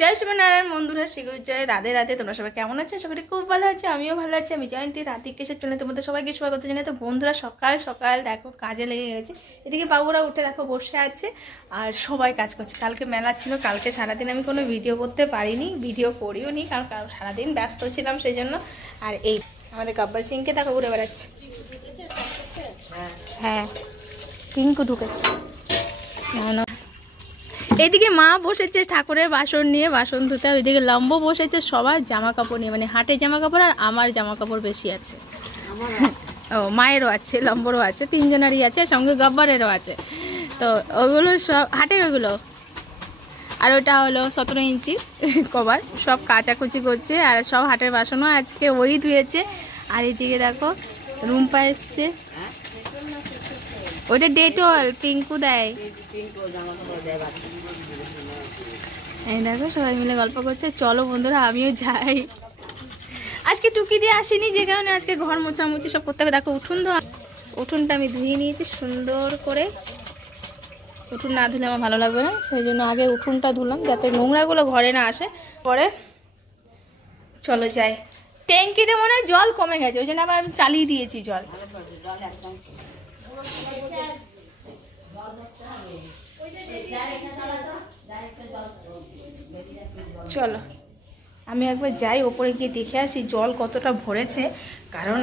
জয় শ্রীনারায়ণ বন্ধুরা, শিগুর জয়, রাধে রাধে। তোমরা সবাই কেমন আছো? আশা করি খুব ভালো আছে, আমিও ভালো আছি। আমি জয়ন্তী রাধিক কেসের জন্য তোমাদের সবাইকে স্বাগত জানাই। তো বন্ধুরা, সকাল সকাল দেখো কাজে লেগে গেছে। এদিকে বাবুরা উঠে দেখো বসে আছে আর সবাই কাজ করছে। কালকে মেলা ছিল, কালকে সারাদিন আমি কোনো ভিডিও করতে পারিনি, ভিডিও করিও নি, কারণ সারাদিন ব্যস্ত ছিলাম সেই জন্য। আর এই আমাদের গব্বর সিংকে দেখো ঘুরে বেড়াচ্ছে। হ্যাঁ, পিঙ্কু ঢুকেছে। এইদিকে মা বসেছে ঠাকুরের বাসন নিয়ে, বাসন ধুতে। ওইদিকে লম্ব বসেছে সবার জামা কাপড় নিয়ে, মানে হাটের জামা কাপড় আর আমার জামা কাপড় বেশি আছে। ও মায়েরও আছে, লম্বরও আছে, তিনজনেরই আছে, সঙ্গে গব্বরেরও আছে। তো ওগুলো সব হাটের, ওইগুলো। আর ওটা হলো 17 ইঞ্চি কভার, সব কাচাকুচি করছে। আর সব হাটের বাসনও আজকে ওই ধুয়েছে। আর এদিকে দেখো রুম্পা এসছে, ওইটা ডেটল পিঙ্কু দেয়। এই দেখো সবাই মিলে গল্প করছে। চলো বন্ধুরা, আমিও যাই। আজকে টুকি দিয়ে আসিনি, যে কারণে আজকে ঘর মোছামুছি সব করতে হবে। দেখো উঠোনটা আমি ধুয়ে নিয়েছি সুন্দর করে। উঠোন না ধুলে আমার ভালো লাগবে না, সেই জন্য আগে উঠোনটা ধুলাম যাতে নোংরাগুলো ঘরে না আসে। পরে চলো যাই। ট্যাঙ্কিতে মনে হয় জল কমে গেছে, ওই জন্য আবার আমি চালিয়ে দিয়েছি জল। চলো আমি একবার যাই, ওপরে গিয়ে দেখে আসি জল কতটা ভরেছে, কারণ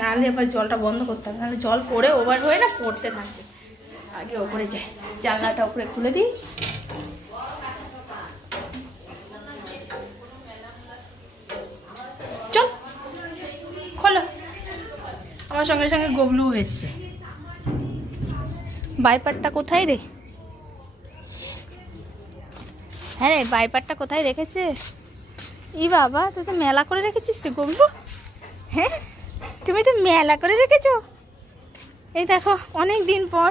নাহলে এবার জলটা বন্ধ করতে হবে, নাহলে জল পড়ে ওভার হয়ে না পড়তে থাকবে। আগে ওপরে যাই, জানলাটা উপরে খুলে দিই। চল খোলো। আমার সঙ্গে সঙ্গে গবলু এসছে। বাইপারটা কোথায় রে? হ্যাঁ রে, বাইপারটা কোথায় রেখেছে? ই বাবা, তুই তো মেলা করে রেখেছিস রে গবলু। হ্যাঁ, তুমি তো মেলা করে রেখেছো। এই দেখো অনেক দিন পর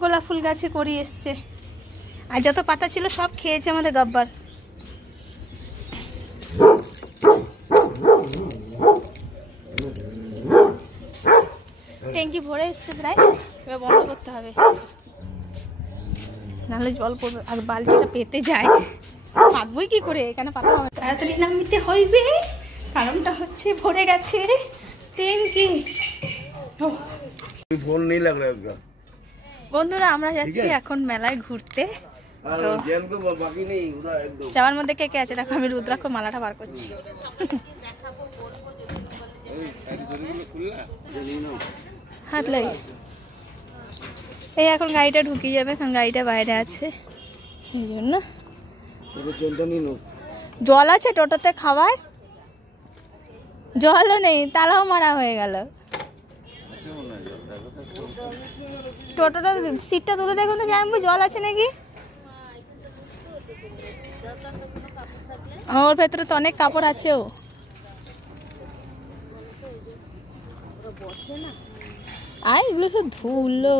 গোলাপ ফুল গাছে করি এসছে। আর যত পাতা ছিল সব খেয়েছে আমাদের গব্বর। ট্যাঙ্কি ভরে এসছে প্রায়, এবার বন্ধ করতে হবে, নাহলে জল পড়বে। আর বালতিটা পেতে যায়, পাতবই কি করে, এখানে পাতা হবে। তাড়াতাড়ি নামিতে হইবে, কারণটা হচ্ছে ভরে গেছে ট্যাঙ্কি। বন্ধুরা, আমরা যাচ্ছি এখন মেলায় ঘুরতে। যাওয়ার মধ্যে কে কে আছে দেখো, আমি রুদ্রাক্ষ মালাটা বার করছি। হাত লাগে। এই এখন গাড়িটা ঢুকিয়ে যাবে, এখন গাড়িটা বাইরে আছে, সেই জন্য। জল আছে টোটোতে, খাবার জলও নেই, তালাও মারা হয়ে গেল। টোটোটা সিটটা তুলে দেখুন তো জানবো জল আছে নাকি। ওর ভেতরে তো অনেক কাপড় আছে। ও আয়, এগুলো সব ধুলো।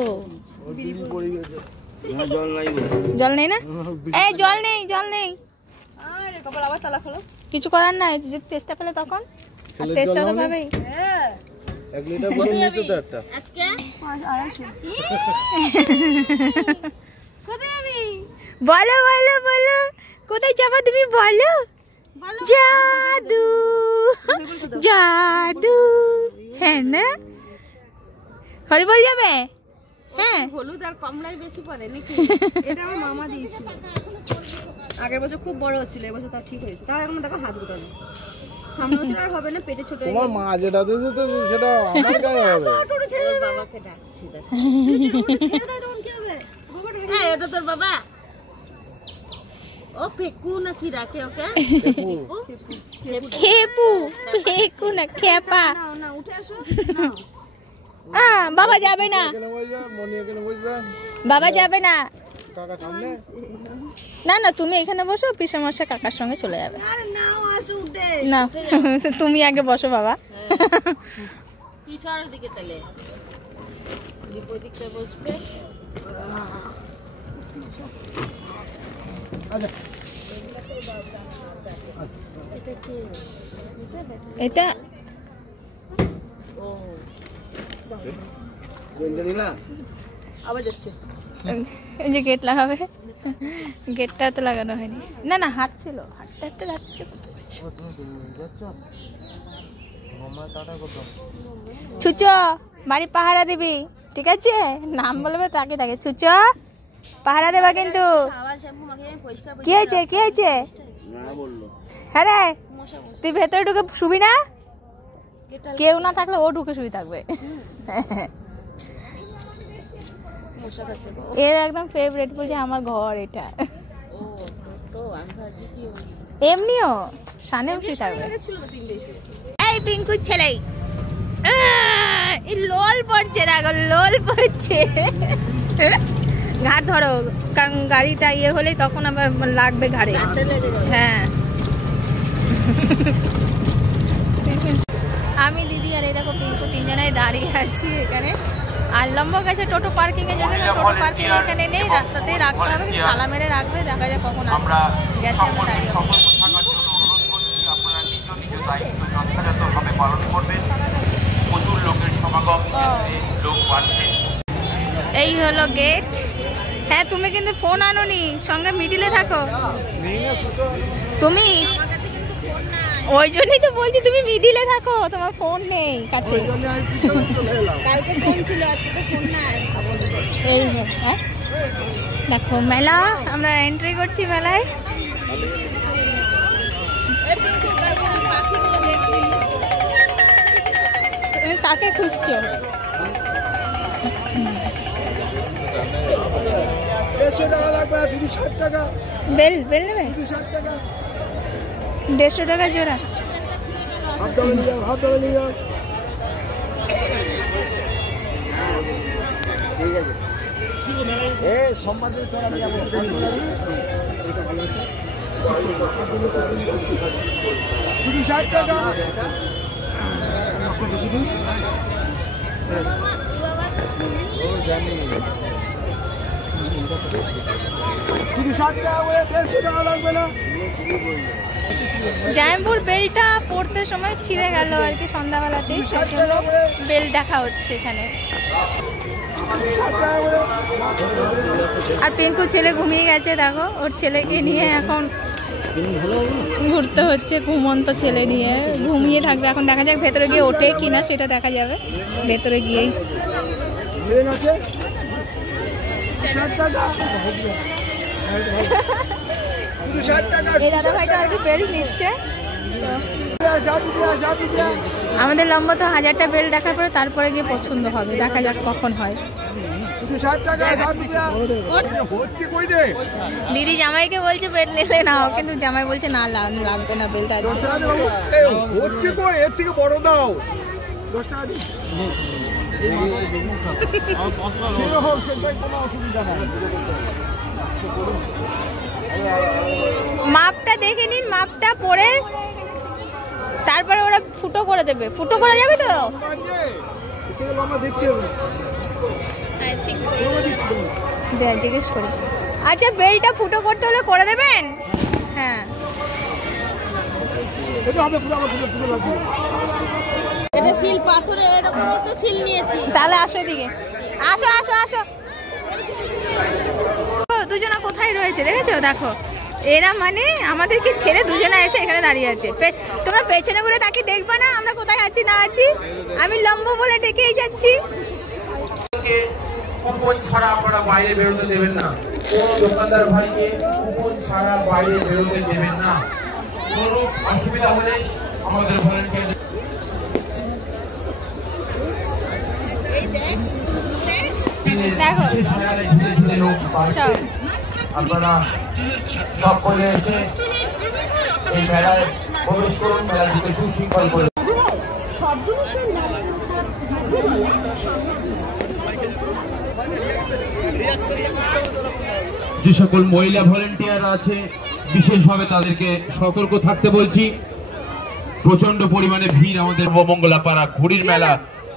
জল নেই না? এই জল নেই, জল নেই, কিছু করার নাই। যদি তেষ্টা পেলে তখন, তেষ্টা তো পাবেই। বলো বলো বলো, কোথায় যাবা তুমি বলো? জাদু জাদু, হ্যাঁ না? হরিবল যাবে? হ্যাঁ, হলুদ আর কমলাই বেশি পড়ে নাকি? এটা আমার মামা দিয়েছিল, আগের বছর খুব বড় হচ্ছিল, এবছর তাও ঠিক হয়েছে। তাও এখন দেখো হাত গুটানো, সামনে বছর আর হবে না, পেটে ছোট। তোমার মা যেটা দিয়েছে তো সেটা আমার গায়ে হবে। ছোট ছেড়ে বাবাকে ডাকছি, দেখো ছেড়ে দাও, তখন কি হবে? হ্যাঁ, এটা তোর বাবা। ও ফেকু নাকি রাখে ওকে? খেপু, ফেকু না খেপা। না না, উঠে আসো। বাবা যাবে না, বাবা যাবে না। না না, তুমি এখানে বসো, পিসেমশাই কাকার সঙ্গে চলে যাবে। না, তুমি আগে বসো বাবা। এটা আবার যাচ্ছে। এই যে গেট লাগাবে, গেটটা তো লাগানো হয়নি। না না, হাঁটছিল, হাঁটতে হাঁটতে যাচ্ছে। ছুচো বাড়ি পাহারা দিবি, ঠিক আছে? নাম বলবে তাকে তাকে, ছুচো পাহারা দেবা কিন্তু। কি হয়েছে, কি হয়েছে? হ্যাঁ রে, তুই ভেতরে ঢুকে শুবি না? কেউ না থাকলে ও ঢুকে শুয়ে থাকবে। এর একদম ফেভারিট, বলছে আমার ঘর এটা। এমনিও সানেও শুয়ে থাকবে। এই পিঙ্কুর ছেলে লোল পড়ছে, দেখো লোল পড়ছে। ঘাট ধরো, কারণ গাড়িটা ইয়ে হলে তখন আবার লাগবে ঘাড়ে। হ্যাঁ, আমি দিদি আর এই দেখো পিঙ্কু তিনজনাই দাঁড়িয়ে আছি এখানে। আর লম্ব গেছে টোটো পার্কিং এর জন্য। টোটো পার্কিং এখানে নেই, রাস্তাতেই রাখতে হবে, তালা মেরে রাখবে, দেখা যায় কখন আসবে। গেছে আমরা দাঁড়িয়ে। এই হলো গেট। হ্যাঁ, তুমি কিন্তু ফোন আনোনি সঙ্গে, মিডিলে থাকো তুমি। ওই জন্যই তো বলছি তুমি মিডিলে থাকো, তোমার ফোন নেই কাছে। কালকে ফোন ছিল, আজকে তো ফোন নাই। এই হ্যাঁ, দেখো মেলা, আমরা এন্ট্রি করছি মেলায়। তুমি কাকে খুঁজছো? বেল বেল নেবে 150 টাকা জোড়া। জামপুর বেলটা পড়তে সময় ছিঁড়ে গেল আর কি, সন্ধ্যাবেলাতেই, সেজন্য বেল দেখা হচ্ছে এখানে। আর পিঙ্কু ছেলে ঘুমিয়ে গেছে, দেখো ওর ছেলেকে নিয়ে এখন ঘুরতে হচ্ছে। ঘুমন্ত ছেলে নিয়ে ঘুমিয়ে থাকবে এখন, দেখা যাক ভেতরে গিয়ে ওঠে কিনা, সেটা দেখা যাবে ভেতরে গিয়েই। এই দাদা ভাইটা আর কি বেল্ট নিচ্ছে। আমাদের লম্বা তো 1000টা বেল্ট দেখার পরে তারপরে গিয়ে পছন্দ হবে, দেখা যাক কখন হয়। দিদি জামাইকে বলছে বেল্ট নিলে নাও, কিন্তু জামাই বলছে না লাগবে না, বেল্ট আছে। এর থেকে বড় দাও, 10 টাকা দিই। মাপটা দেখে নিন, মাপটা পরে তারপরে ওরা ফুটো করে দেবে। ফুটো করা যাবে তো? জিজ্ঞেস করি। আচ্ছা, বেলটা ফুটো করতে হলে করে দেবেন? হ্যাঁ, এটা সিল পাথরে এরকম তো সিল নিয়েছি। তাহলে আসো এদিকে, আসো আসো আসো। দুজনা কোথায় রয়েছে দেখেছো? দেখো এরা মানে আমাদেরকে ছেড়ে দুজনা এসে এখানে দাঁড়িয়ে আছে। তোমরা পেছনে ঘুরে তাকে দেখবে না আমরা কোথায় আছি না আছি। আমি লম্বা বলে ডেকেই যাচ্ছি। কুপন ছাড়া আপনারা বাইরে বেরোতে দেবেন না। কোন দোকানদার ভাইকে কুপন ছাড়া বাইরে বেরোতে দেবেন না। কোনো অসুবিধা হলে আমাদের ভলান্টিয়ার। দেখো আপনারা সকলে এসে এই মেলায় প্রবেশ করুন, মেলাটিকে সুশৃঙ্খল করে। যে সকল মহিলা ভলান্টিয়ার আছে বিশেষভাবে তাদেরকে সতর্ক থাকতে বলছি। প্রচন্ড পরিমাণে ভিড় আমাদের মঙ্গলাপাড়া ঘুড়ির মেলা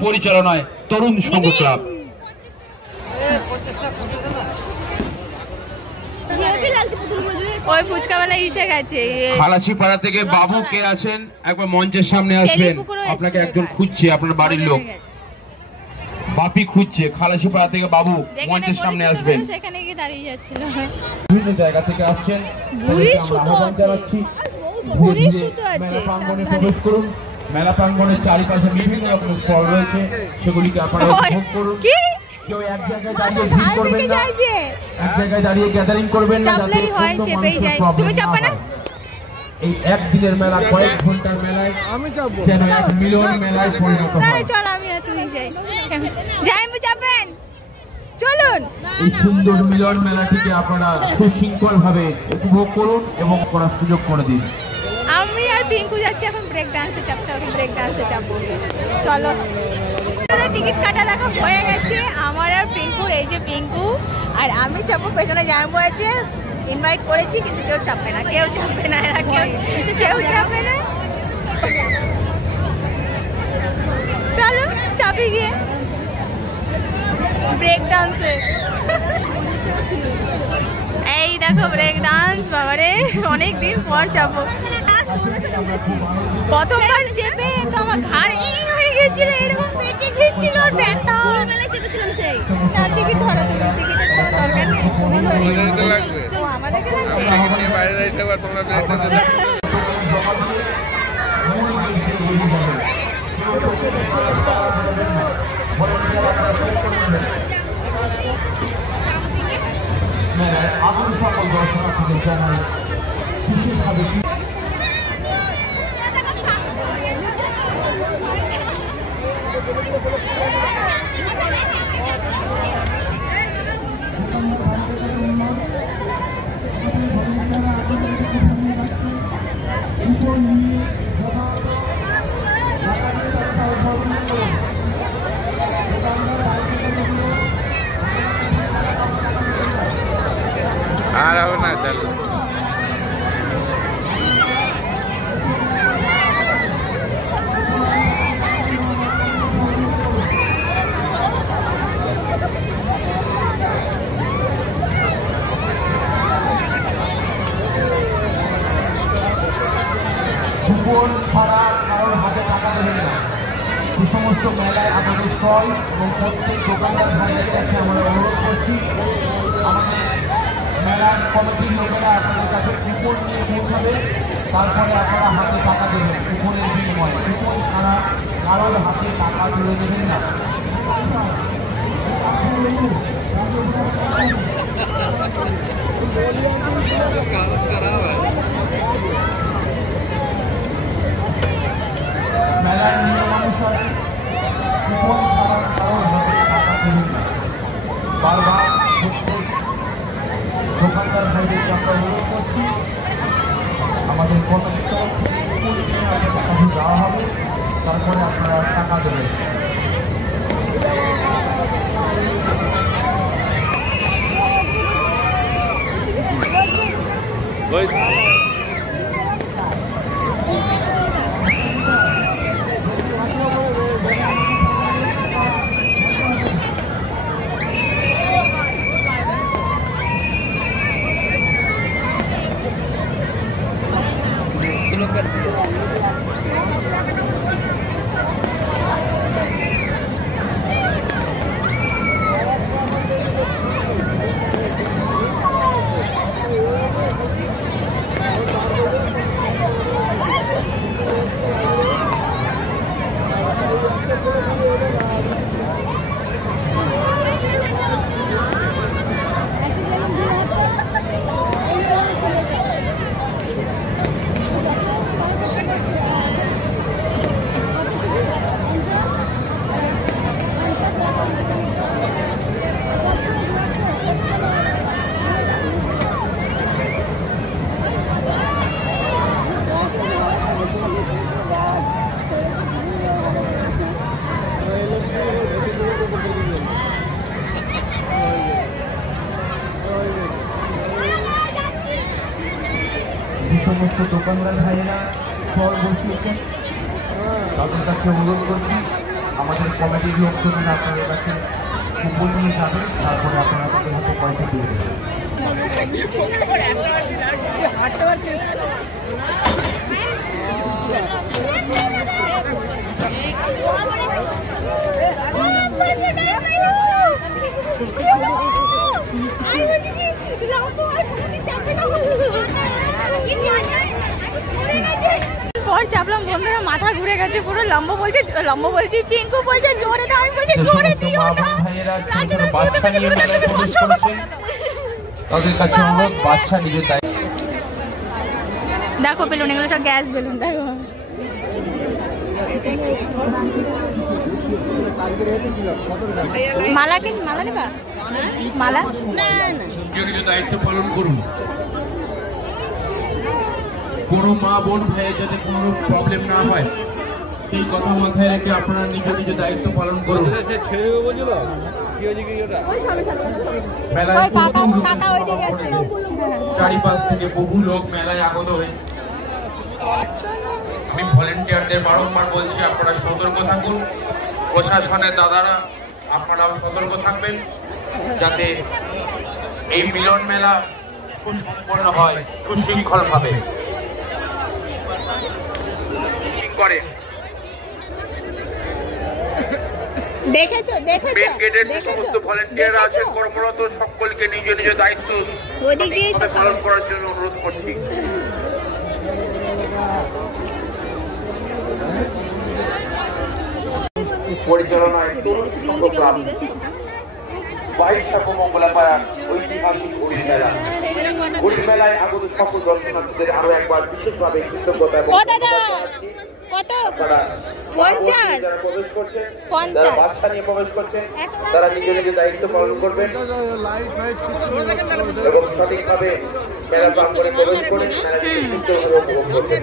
পরিচালনায় তরুণ সংঘ ক্লাব। ওই ফুচকাওয়ালা এসে গেছে। খালাসিপাড়া থেকে বাবু কে আছেন একবার মঞ্চের সামনে আসবেন, আপনাকে একজন খুঁজছে, আপনার বাড়ির লোক। বাপি খুঁজছে, খালাসিপাড়া থেকে বাবু মঞ্চের সামনে আসবেন। সেখানে গিয়ে দাঁড়িয়ে যাচ্ছিল। বিভিন্ন জায়গা থেকে আসছেন, ভুঁড়ি সুতো আছে, ভুঁড়ি সুতো আছে। প্রবেশ করুন। মেলা প্রাঙ্গণের চারিপাশে বিভিন্ন রকম স্টল রয়েছে, সেগুলিকে আপনারা উপভোগ করুন। কেউ এক জায়গায় দাঁড়িয়ে ভিড় করবেন না, এক জায়গায় দাঁড়িয়ে গ্যাদারিং করবেন না, যাতে তুমি চাপবে না। এই একদিনের মেলা, কয়েক ঘন্টার মেলায় আমি যাব, যেন এক মিলন মেলায় পরিণত হয়। চল আমি আর তুমি যাই, যাবেন চলুন। এই সুন্দর মিলন মেলাটিকে আপনারা সুশৃঙ্খল ভাবে উপভোগ করুন এবং করার সুযোগ করে দিন। আমি আর পিঙ্কু যাচ্ছি এখন ব্রেক ডান্সে চাপতে, এখন ব্রেক ডান্সে চাপবো। চলো, টিকিট কাটা দেখা হয়ে গেছে আমার আর পিঙ্কুর। এই যে পিঙ্কু আর আমি চাপবো, পেছনে জাম্বো আছে। ইনভাইট করেছি কিন্তু কেউ চাপবে না, কেউ চাপবে না, এরা কেউ চাপবে না। চলো চাপি গিয়ে ব্রেক ডান্সে। এই দেখো ব্রেক ডান্স, বাবারে অনেকদিন পর চাপবো। প্রথমবার চেপে তো আমার ঘাড় হয়ে গেছিল, এরকম পেটে ঘিরছিল ব্যথা। সেই টিকিট ধরা, টিকিটের দরকার নেই, আমাদেরকে বাইরে যাইতে পারো তোমরা। আগুন সকল দর্শনার্থীদের জানাই বিশেষভাবে আর হবে না, চলো। কুপন ছাড়া কারোর হাতে টাকা দেবেন না। যে সমস্ত মেলায় আপনাদের স্টল এবং প্রত্যেক দোকানদার ভাইদের কাছে আমরা অনুরোধ করছি, আমাদের মেলার কমিটির লোকেরা আপনাদের কাছে কুপন নিয়ে পৌঁছাবে, তারপরে আপনারা হাতে টাকা দেবেন কুপনের বিনিময়ে। কুপন ছাড়া কারোর হাতে টাকা তুলে দেবেন না। মেলার নিয়ম অনুসারে কুপন ছাড়া কারোর হাতে টাকা দেবেন না। বারবার দোকানদার ভাইদেরকে আমরা অনুরোধ করছি, আমাদের কমিটির তরফ থেকে কুপন কিনে আপনাদের কাছে দেওয়া হবে, তারপরে আপনারা টাকা দেবেন। সমস্ত দোকানদার ভাইয়েরা ফল বসিয়েছেন, তাদের কাছে অনুরোধ করছি আমাদের কমিটির লোকজন আপনাদের কাছে কুপন নিয়ে যাবেন, তারপরে আপনারা তাদের হাতে পয়সা দিয়ে দেবেন। পর চাপলাম, বন্ধুরা মাথা ঘুরে গেছে পুরো। লম্ব বলছি পিঙ্কু বলছে জোরে দাও, আমি বলছি জোরে দিও না। দেখো বেলুন, এগুলো সব গ্যাস বেলুন। দেখো মালা কি মালা নেবা? মালা না না, দায়িত্ব পালন করুন। কোনো মা বোন ভাইয়ের যাতে কোনো প্রবলেম না হয় সেই কথা মাথায় রেখে আপনারা নিজ নিজ দায়িত্ব পালন করুন। চারিপাশ থেকে বহু লোক মেলায় আগত হয়েছে। আমি ভলেন্টিয়ারদের বারংবার বলছি আপনারা সতর্ক থাকুন। প্রশাসনের দাদারা আপনারাও সতর্ক থাকবেন যাতে এই মিলন মেলা সুসম্পন্ন হয় সুশৃঙ্খল ভাবে। দেখেছো মেন গেটের সমস্ত ভলেন্টিয়ার আছেন কর্মরত, সকলকে নিজ নিজ দায়িত্ব পালন করার জন্য অনুরোধ করছি। পরিচালনায় মঙ্গলাপাড়া ঐতিহাসিক ঘুড়ি মেলা। ঘুড়ি মেলায় আগত সকল দর্শনার্থীদের আরো একবার বিশেষভাবে কৃতজ্ঞতা প্রবেশ করছেন, বাচ্চা নিয়ে প্রবেশ করছেন, তারা নিজ নিজ দায়িত্ব পালন করবেন এবং সঠিকভাবে মেলা প্রাঙ্গণে প্রবেশ করে উপভোগ করবেন।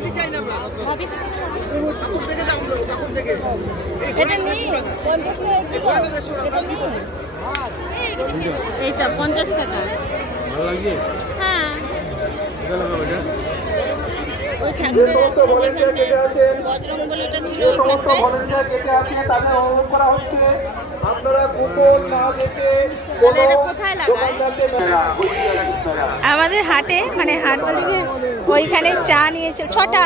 এইটা 50 টাকা। হ্যাঁ ওই বজরংবলীটা ছিল আমাদের হাটে, মানে হাট বলতে ওইখানে চা নিয়েছিল ছটা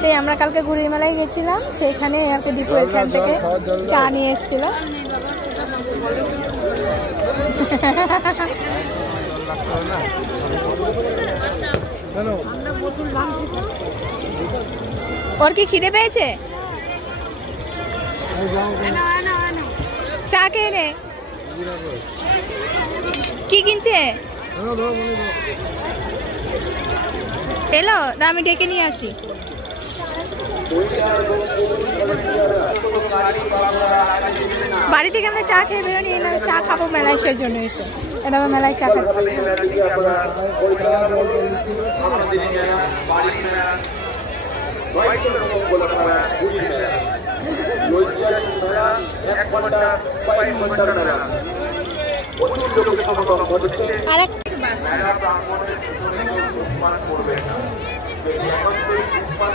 সেই আমরা কালকে ঘুড়ি মেলায় গেছিলাম, সেখানে আর কি দীপু এখান থেকে চা নিয়ে এসেছিল। ওর কি খিদে পেয়েছে? চা খেয়ে নে। কি কিনছে? এলো, আমি ডেকে নিয়ে আসি। বাড়ি থেকে আমরা চা খেয়ে বেরোনি, চা খাবো মেলায়, সেই জন্য এসে এটা মেলায় চা খাচ্ছি।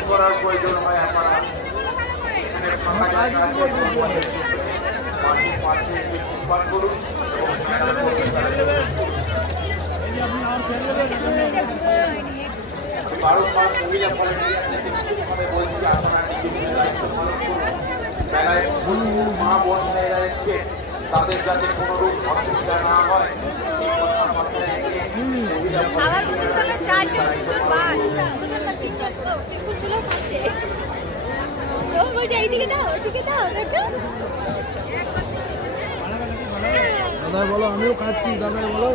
করার প্রয়োজন হয় আপনারা করুন। বারংবার মহিলা ভলেন্টিয়ারদের বলছি আপনারা নিজেদের দায়িত্ব পালন করুন। মেলায় মা বোন ভাইয়েরা এসছে, তাদের যাতে কোনো রূপ অসুবিধা না হয় এই কথা মাথায় রেখে মহিলা দাদা বলো, আমিও খাচ্ছি, দাদা বলো।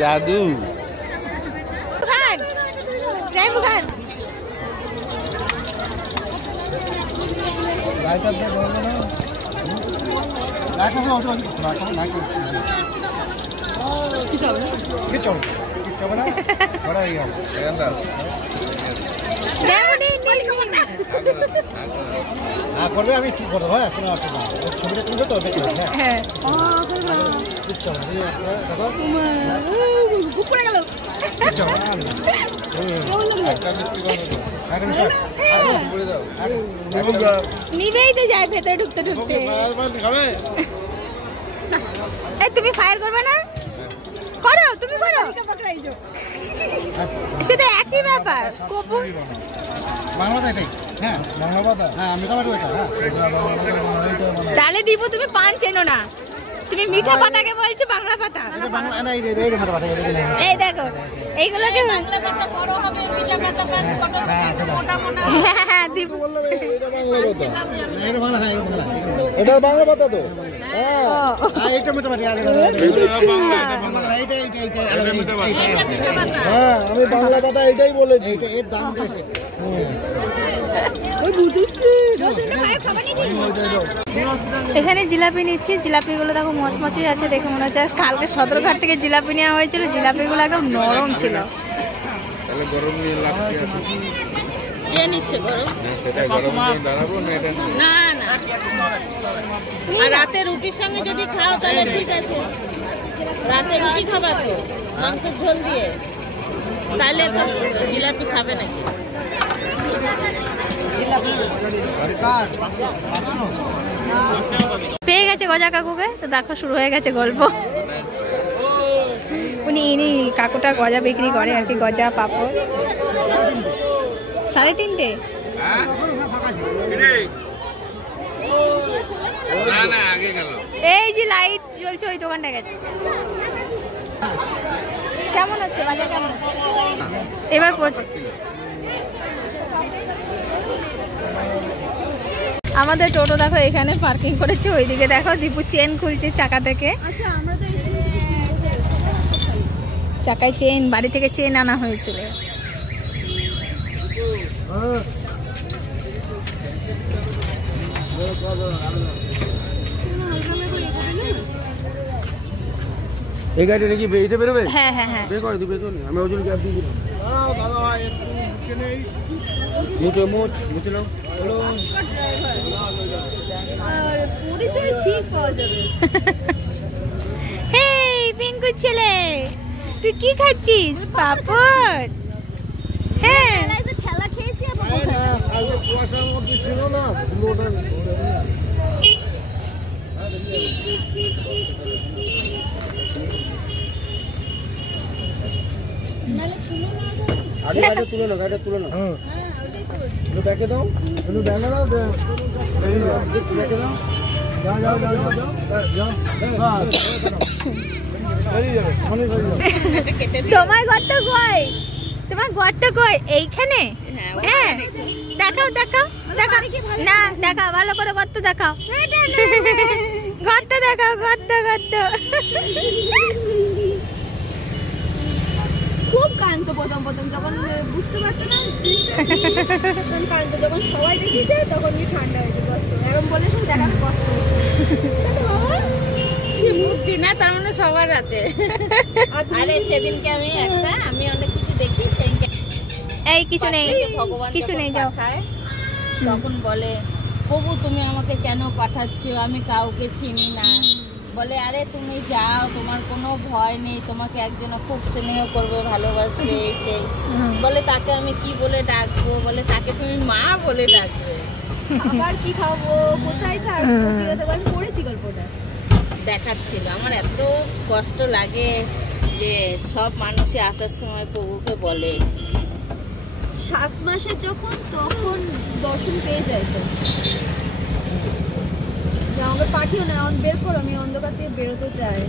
জাদু করবে, আমি কি করবো? হ্যাঁ, কোনো অসুবিধা নেই। ছবিটা তুলবে তো দেখে। হ্যাঁ, নিবেই তো যায় ভেতরে ঢুকতে ঢুকতে। তুমি ফায়ার করবে না? করো, তুমি করো, সেটা একই ব্যাপার। বাংলাতে এটাই হ্যাঁ বাংলা পাতা, হ্যাঁ মিঠা পাতা এটা, হ্যাঁ তাহলে দিব তুমি পান চেনো না, তুমি মিঠা পাতাকে বলছো বাংলা পাতা। এটা বাংলা না, এই মিঠা পাতা, এই দেখো এইগুলোকে বাংলা পাতা বড় হবে, মিঠা পাতা পান ছোট মোটা মোটা। হ্যাঁ দিব, এটা বাংলা, হ্যাঁ এটা বাংলা পাতা তো। হ্যাঁ এইটা মিঠা পাতা, হ্যাঁ আমি বাংলা পাতা এটাই বলেছি। এর দাম বেশি। এখানে জিলাপি নিচ্ছি, জিলাপিগুলো দেখো মচমচে আছে, দেখে মনে হচ্ছে কালকে সদরঘাট থেকে জিলাপি নেওয়া হয়েছিল, জিলাপিগুলো একদম নরম ছিল। তাহলে গরম নিয়ে লাভ কি আছে? কে নিচ্ছে গরম? সেটা গরম নিয়ে দাঁড়াবো না, এটা না না, আর রাতে রুটির সঙ্গে যদি খাও তাহলে ঠিক আছে। রাতে রুটি খাবা তো মাংসের ঝোল দিয়ে, তাহলে তো জিলাপি খাবে নাকি? পেয়ে গেছে গজা কাকুকে, তো দেখো শুরু হয়ে গেছে গল্প। ইনি কাকুটা গজা বিক্রি করে আর কি, গজা পাপড়। 3:30 না আগে গেল। এই যে লাইট জ্বলছে ওই দোকানটা গেছে। কেমন হচ্ছে বাজার, কেমন হচ্ছে এবার? আমাদের টোটো দেখো এখানে পার্কিং করেছে, ওইদিকে দেখো দীপু চেন খুলছে চাকা থেকে। চাকায় চেন, বাড়ি থেকে চেন আনা হয়েছিল। এই গাড়িটা নাকি এইটা বেরোবে? হ্যাঁ হ্যাঁ হ্যাঁ, বের করে দিবে তো, আমি ওজন গ্যাপ দিয়ে দিলাম। এই চামচ মুছে নাও। পরিচয় ঠিক পাওয়া যাবে। হেই পিঙ্কু ছেলে, তুই কি খাচ্ছিস? পাপড়? হ্যাঁ ঠেলা খেয়েছি আবার। কুয়াশার মধ্যে ছিল না। আগে গাড়িটা তুলে নাও, গাড়িটা তুলে নাও। একটু ব্যাকে দাও, একটু ব্যাকে দাও, ব্যাকে দাও। যাও যাও যাও যাও যাও। তোমার গর্ত কই? তোমার গর্ত কই? এইখানে? হ্যাঁ দেখাও দেখাও দেখাও, না দেখাও ভালো করে, গর্ত দেখাও, গর্ত দেখাও, গর্ত গর্ত। খুব কান্ত প্রথম যখন বুঝতে পারতো না জিনিসটা, তখন কান্ত। যখন সবাই দেখিয়েছে তখন কি ঠান্ডা হয়েছে কষ্ট। এখন বলে সব দেখাতে কষ্ট বুদ্ধি না, তার মানে সবার আছে। আরে সেদিনকে আমি অনেক কিছু দেখি, সেদিনকে এই কিছু নেই, কিছু নেই, যাও। তখন বলে, প্রভু তুমি আমাকে কেন পাঠাচ্ছ, আমি কাউকে চিনি না। বলে আরে তুমি যাও, তোমার কোনো ভয় নেই, তোমাকে একজন খুব স্নেহ করবে, ভালোবাসবে। সেই বলে তাকে আমি কি বলে ডাকবো? বলে তাকে তুমি মা বলে ডাকবে। আবার কি খাবো, কোথায় থাকবো, কি হতে পারে, পড়েছি গল্পটা। দেখাচ্ছিল, আমার এত কষ্ট লাগে যে সব মানুষই আসার সময় প্রভুকে বলে। 7 মাসে যখন, তখন দর্শন পেয়ে যায় তো। আমাকে পাঠিও না, বের করো, আমি অন্ধকার থেকে বেরোতে চাই।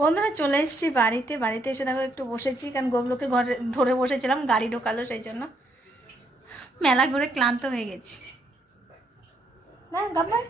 বন্ধুরা চলে এসেছি বাড়িতে, বাড়িতে এসে দেখো একটু বসেছি, কারণ গোবলোকে ঘরে ধরে বসেছিলাম, গাড়ি ঢোকালো সেই জন্য। মেলা ঘুরে ক্লান্ত হয়ে গেছি। না গাব্বার